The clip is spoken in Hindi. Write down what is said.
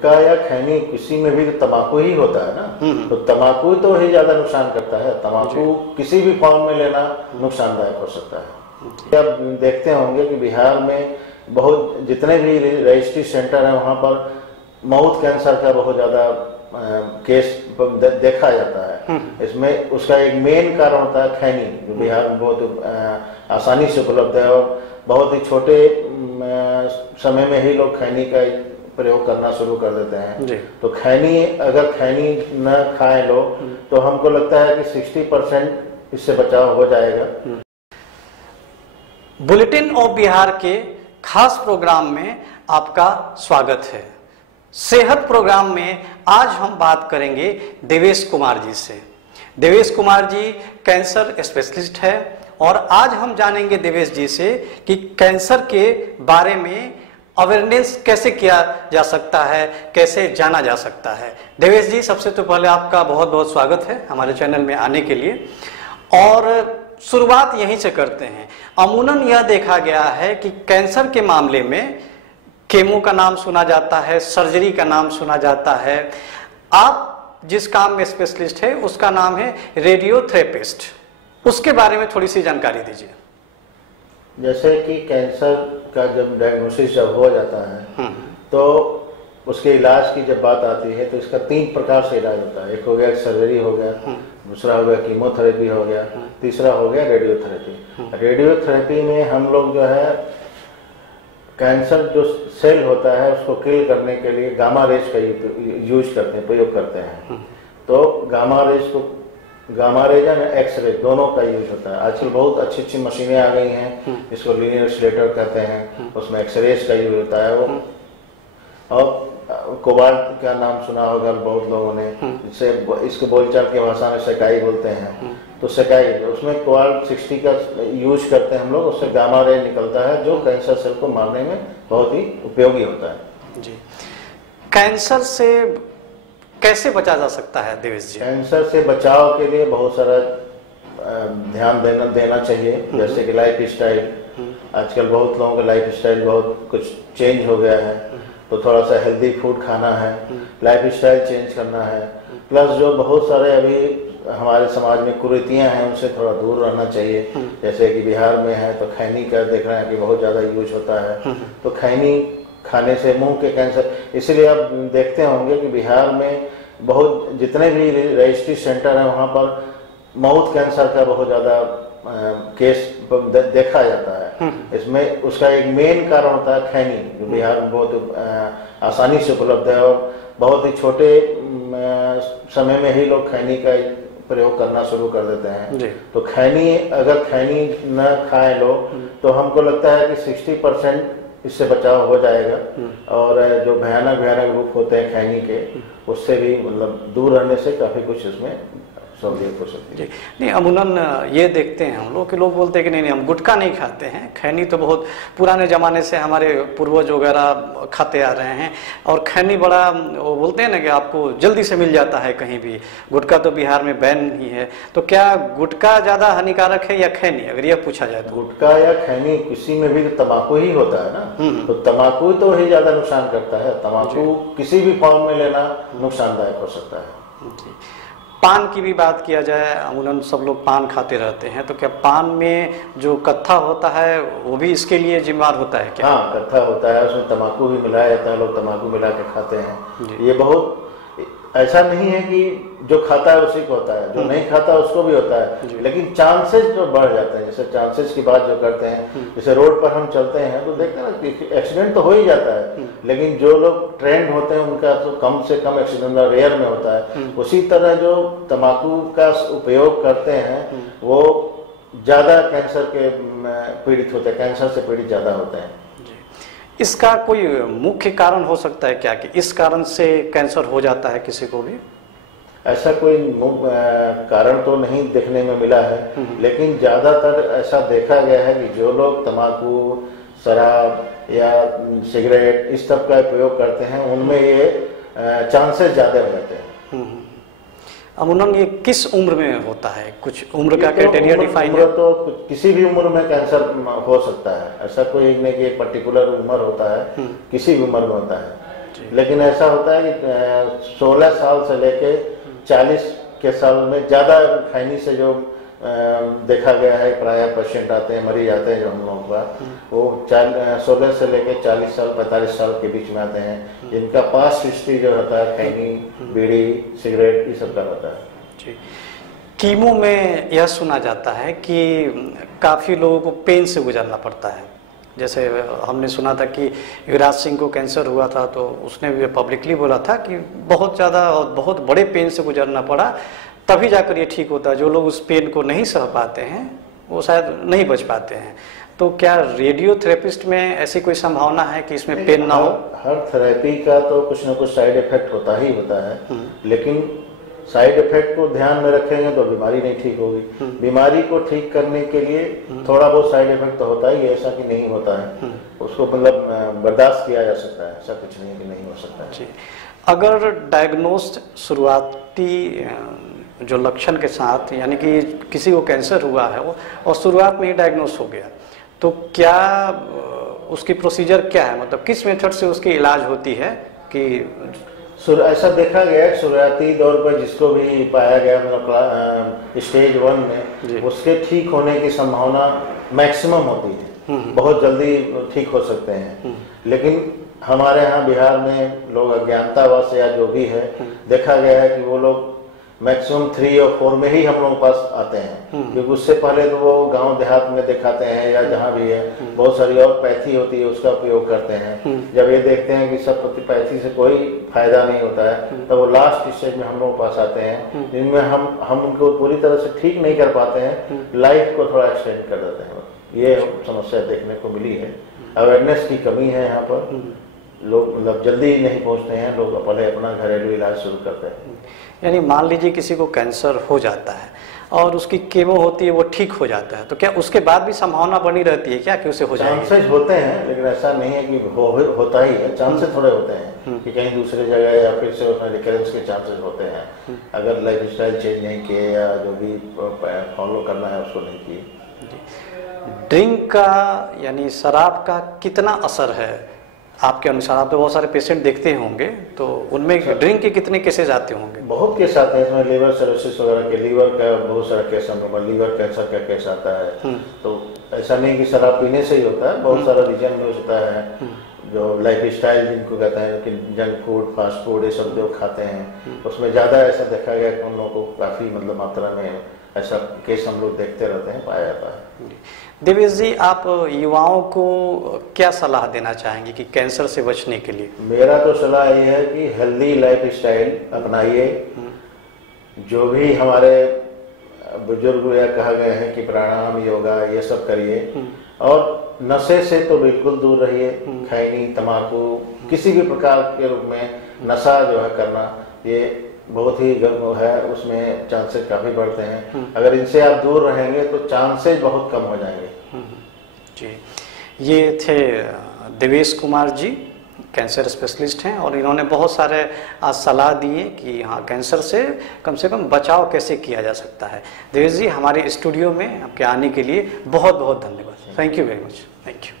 गुटखा या खैनी किसी में भी तो तम्बाकू ही होता है ना, तो तम्बाकू तो ही ज्यादा नुकसान करता है। तम्बाकू किसी भी फॉर्म में लेना नुकसानदायक हो सकता है। आप देखते होंगे कि बिहार में बहुत जितने भी रजिस्ट्री सेंटर हैं वहाँ पर माउथ कैंसर का बहुत ज्यादा केस देखा जाता है। इसमें उसका एक मेन कारण होता है खैनी, जो बिहार में बहुत आसानी से उपलब्ध है और बहुत ही छोटे समय में ही लोग खैनी का प्रयोग करना शुरू कर देते हैं। तो खैनी, अगर खैनी न खाएं लोग तो हमको लगता है कि 60% इससे बचाव हो जाएगा। बुलेटिन ऑफ बिहार के खास प्रोग्राम में आपका स्वागत है। सेहत प्रोग्राम में आज हम बात करेंगे देवेश कुमार जी से। देवेश कुमार जी कैंसर स्पेशलिस्ट है और आज हम जानेंगे देवेश जी से कि कैंसर के बारे में अवेयरनेस कैसे किया जा सकता है, कैसे जाना जा सकता है। देवेश जी, सबसे तो पहले आपका बहुत बहुत स्वागत है हमारे चैनल में आने के लिए। और शुरुआत यहीं से करते हैं। अमूमन यह देखा गया है कि कैंसर के मामले में केमो का नाम सुना जाता है, सर्जरी का नाम सुना जाता है। आप जिस काम में स्पेशलिस्ट है उसका नाम है रेडियोथेरेपिस्ट। उसके बारे में थोड़ी सी जानकारी दीजिए। जैसे कि कैंसर का जब डायग्नोसिस जब हो जाता है तो उसके इलाज की जब बात आती है तो इसका 3 प्रकार से इलाज होता है। एक हो गया सर्जरी हो गया, दूसरा हो गया कीमोथेरेपी हो गया, तीसरा हो गया रेडियोथेरेपी। रेडियोथेरेपी में हम लोग जो है कैंसर जो सेल होता है उसको किल करने के लिए गामा रेज का यूज करते हैं, प्रयोग करते हैं। तो गामा रेज या एक्सरे दोनों का यूज होता है। आजकल बहुत अच्छी अच्छी मशीनें आ गई हैं, इसको लीनियर एक्सीलरेटर कहते हैं, उसमें एक्सरेज का यूज होता है। वो और कोबाल्ट का नाम सुना होगा बहुत लोगों ने, जिससे इसको बोलचाल की भाषा में सेकाई बोलते हैं। तो सेकाई, उसमें कोबाल्ट 60 का यूज करते हैं हम लोग, उससे गामा रे निकलता है जो कैंसर सेल को मारने में बहुत ही उपयोगी होता है। जी, कैंसर से कैसे बचा जा सकता है देवेश जी? कैंसर से बचाव के लिए बहुत सारा ध्यान देना चाहिए। जैसे कि लाइफ स्टाइल, आजकल बहुत लोगों का लाइफ स्टाइल बहुत कुछ चेंज हो गया है, तो थोड़ा सा हेल्दी फूड खाना है, लाइफ स्टाइल चेंज करना है। प्लस जो बहुत सारे अभी हमारे समाज में कुरीतियां हैं उनसे थोड़ा दूर रहना चाहिए। जैसे कि बिहार में है तो खैनी का देख रहे हैं कि बहुत ज़्यादा यूज होता है, तो खैनी खाने से मुंह के कैंसर, इसलिए आप देखते होंगे कि बिहार में बहुत जितने भी रजिस्ट्री सेंटर हैं वहाँ पर माउथ कैंसर का बहुत ज़्यादा केस देखा जाता है। इसमें उसका एक मेन कारण होता है खैनी, जो बिहार में बहुत आसानी से उपलब्ध है और बहुत ही छोटे समय में ही लोग खैनी का प्रयोग करना शुरू कर देते हैं। तो खैनी, अगर खैनी न खाएं लोग तो हमको लगता है कि 60% इससे बचाव हो जाएगा। और जो भयानक रूप होते हैं खैनी के, उससे भी मतलब दूर रहने से काफ़ी कुछ इसमें सहूलियत हो सकती है। नहीं, अमूमन ये देखते हैं हम लोग कि लोग बोलते हैं कि नहीं हम गुटखा नहीं खाते हैं, खैनी तो बहुत पुराने ज़माने से हमारे पूर्वज वगैरह खाते आ रहे हैं और खैनी बड़ा वो बोलते हैं ना कि आपको जल्दी से मिल जाता है कहीं भी। गुटखा तो बिहार में बैन ही है, तो क्या गुटखा ज़्यादा हानिकारक है या खैनी, अगर यह पूछा जाए तो? गुटखा या खैनी किसी में भी तो तम्बाकू ही होता है ना, तो तम्बाकू तो ही ज़्यादा नुकसान करता है। तम्बाकू किसी भी फॉर्म में लेना नुकसानदायक हो सकता है। पान की भी बात किया जाए, अमूमन सब लोग पान खाते रहते हैं, तो क्या पान में जो कत्था होता है वो भी इसके लिए जिम्मेदार होता है क्या? हाँ, कत्था होता है, उसमें तम्बाकू भी मिलाया जाता है, लोग तम्बाकू मिला के खाते हैं। ये बहुत ऐसा नहीं है कि जो खाता है उसी को होता है, जो नहीं खाता उसको भी होता है, लेकिन चांसेस जो बढ़ जाते हैं। जैसे चांसेस की बात जो करते हैं, जैसे रोड पर हम चलते हैं तो देखते हैं ना कि एक्सीडेंट तो हो ही जाता है, लेकिन जो लोग ट्रेंड होते हैं उनका तो कम से कम एक्सीडेंट रेयर में होता है। उसी तरह जो तम्बाकू का उपयोग करते हैं वो ज़्यादा कैंसर के पीड़ित होते हैं, कैंसर से पीड़ित ज़्यादा होते हैं। इसका कोई मुख्य कारण हो सकता है क्या कि इस कारण से कैंसर हो जाता है किसी को भी? ऐसा कोई कारण तो नहीं देखने में मिला है, लेकिन ज़्यादातर ऐसा देखा गया है कि जो लोग तम्बाकू, शराब या सिगरेट इस सब का प्रयोग करते हैं उनमें ये चांसेस ज़्यादा हो जाते हैं। अमूमन ये किस उम्र में होता है? कुछ उम्र का क्राइटेरिया डिफाइन है? तो किसी भी उम्र में कैंसर हो सकता है, ऐसा कोई नहीं कि एक पर्टिकुलर उम्र होता है, किसी भी उम्र में होता है। लेकिन ऐसा होता है कि 16 साल से लेके 40 के साल में ज़्यादा खैनी से जो देखा गया है, प्राय पेशेंट आते हैं, मरीज आते हैं जो हम लोगों का, वो 16 से लेके 40 साल 45 साल के बीच में आते हैं, जिनका पास्ट हिस्ट्री जो होता है खैनी, बीड़ी, सिगरेट, ये सब का होता है। जी। कीमो में यह सुना जाता है कि काफ़ी लोगों को पेन से गुजरना पड़ता है। जैसे हमने सुना था कि युवराज सिंह को कैंसर हुआ था, तो उसने भी पब्लिकली बोला था कि बहुत ज़्यादा और बहुत बड़े पेन से गुजरना पड़ा, तभी जाकर ये ठीक होता है। जो लोग उस पेन को नहीं सह पाते हैं वो शायद नहीं बच पाते हैं। तो क्या रेडियोथेरेपिस्ट में ऐसी कोई संभावना है कि इसमें पेन ना हो? हर थेरेपी का तो कुछ ना कुछ साइड इफेक्ट होता ही होता है, लेकिन साइड इफेक्ट को ध्यान में रखेंगे तो बीमारी नहीं ठीक होगी। बीमारी को ठीक करने के लिए थोड़ा बहुत साइड इफेक्ट तो होता ही, ऐसा कि नहीं होता है, उसको मतलब बर्दाश्त किया जा सकता है, ऐसा कुछ नहीं कि नहीं हो सकता है। जी। अगर डायग्नोस्ड शुरुआती जो लक्षण के साथ, यानी कि किसी को कैंसर हुआ है वो और शुरुआत में ही डायग्नोस हो गया, तो क्या उसकी प्रोसीजर क्या है, मतलब किस मेथड से उसकी इलाज होती है? कि ऐसा देखा गया है शुरुआती दौर पर जिसको भी पाया गया, मतलब स्टेज 1 में, उसके ठीक होने की संभावना मैक्सिमम होती है, बहुत जल्दी ठीक हो सकते हैं। लेकिन हमारे यहाँ बिहार में लोग अज्ञानतावश या जो भी है, देखा गया है कि वो लोग मैक्सिमम 3 और 4 में ही हम लोगों के पास आते हैं, क्योंकि उससे पहले तो वो गांव देहात में दिखाते हैं या जहाँ भी है, बहुत सारी और पैथी होती है उसका उपयोग करते हैं। जब ये देखते हैं कि सब पैथी से कोई फायदा नहीं होता है, तब वो लास्ट स्टेज में हम लोगों के पास आते हैं, जिनमें हम उनको पूरी तरह से ठीक नहीं कर पाते हैं, लाइफ को थोड़ा एक्सटेंड कर देते हैं। ये समस्या देखने को मिली है। अवेयरनेस की कमी है यहाँ पर, लोग मतलब जल्दी नहीं पहुँचते हैं, लोग पहले अपना घरेलू इलाज शुरू करते हैं। यानी मान लीजिए किसी को कैंसर हो जाता है और उसकी कीमो होती है, वो ठीक हो जाता है, तो क्या उसके बाद भी संभावना बनी रहती है क्या कि उसे हो जाए? चांसेस होते हैं, लेकिन ऐसा नहीं है कि होता ही है, चांसेस थोड़े होते हैं कि कहीं दूसरी जगह या फिर से उसमें रिकरेंस के चांसेस होते हैं, अगर लाइफ स्टाइल चेंज नहीं किए या जो भी फॉलो करना है उसको नहीं किए। ड्रिंक का यानी शराब का कितना असर है आपके अनुसार? आप तो बहुत सारे पेशेंट देखते होंगे, तो उनमें ड्रिंक के कितने केसेस आते होंगे? बहुत केस आते हैं इसमें, लीवर सर्विसेज वगैरह के, लीवर का बहुत सारा केस, लीवर कैंसर का केस आता है। तो ऐसा नहीं कि शराब पीने से ही होता है, बहुत सारा रीजन में होता है, जो लाइफ स्टाइल जिनको कहते हैं कि जंक फूड, फास्ट फूड, ये सब जो खाते हैं, उसमें ज़्यादा ऐसा देखा गया कि उन लोगों को काफ़ी मतलब मात्रा में ऐसा केस हम लोग देखते रहते हैं, पाया जाता है। देवेश जी, आप युवाओं को क्या सलाह देना चाहेंगे कि कैंसर से बचने के लिए? मेरा तो सलाह ये है कि हेल्दी लाइफ स्टाइल अपनाइए। जो भी हमारे बुजुर्ग या कहा गए हैं कि प्राणायाम, योगा, ये सब करिए, और नशे से तो बिल्कुल दूर रहिए। खैनी, तम्बाकू, किसी भी प्रकार के रूप में नशा जो है करना, ये बहुत ही है, उसमें चांसेस काफ़ी बढ़ते हैं। अगर इनसे आप दूर रहेंगे तो चांसेस बहुत कम हो जाएंगे। जी, ये थे देवेश कुमार जी, कैंसर स्पेशलिस्ट हैं, और इन्होंने बहुत सारे आज सलाह दिए कि हाँ, कैंसर से कम बचाव कैसे किया जा सकता है। देवेश जी, हमारे स्टूडियो में आपके आने के लिए बहुत बहुत धन्यवाद। Thank you very much. Thank you.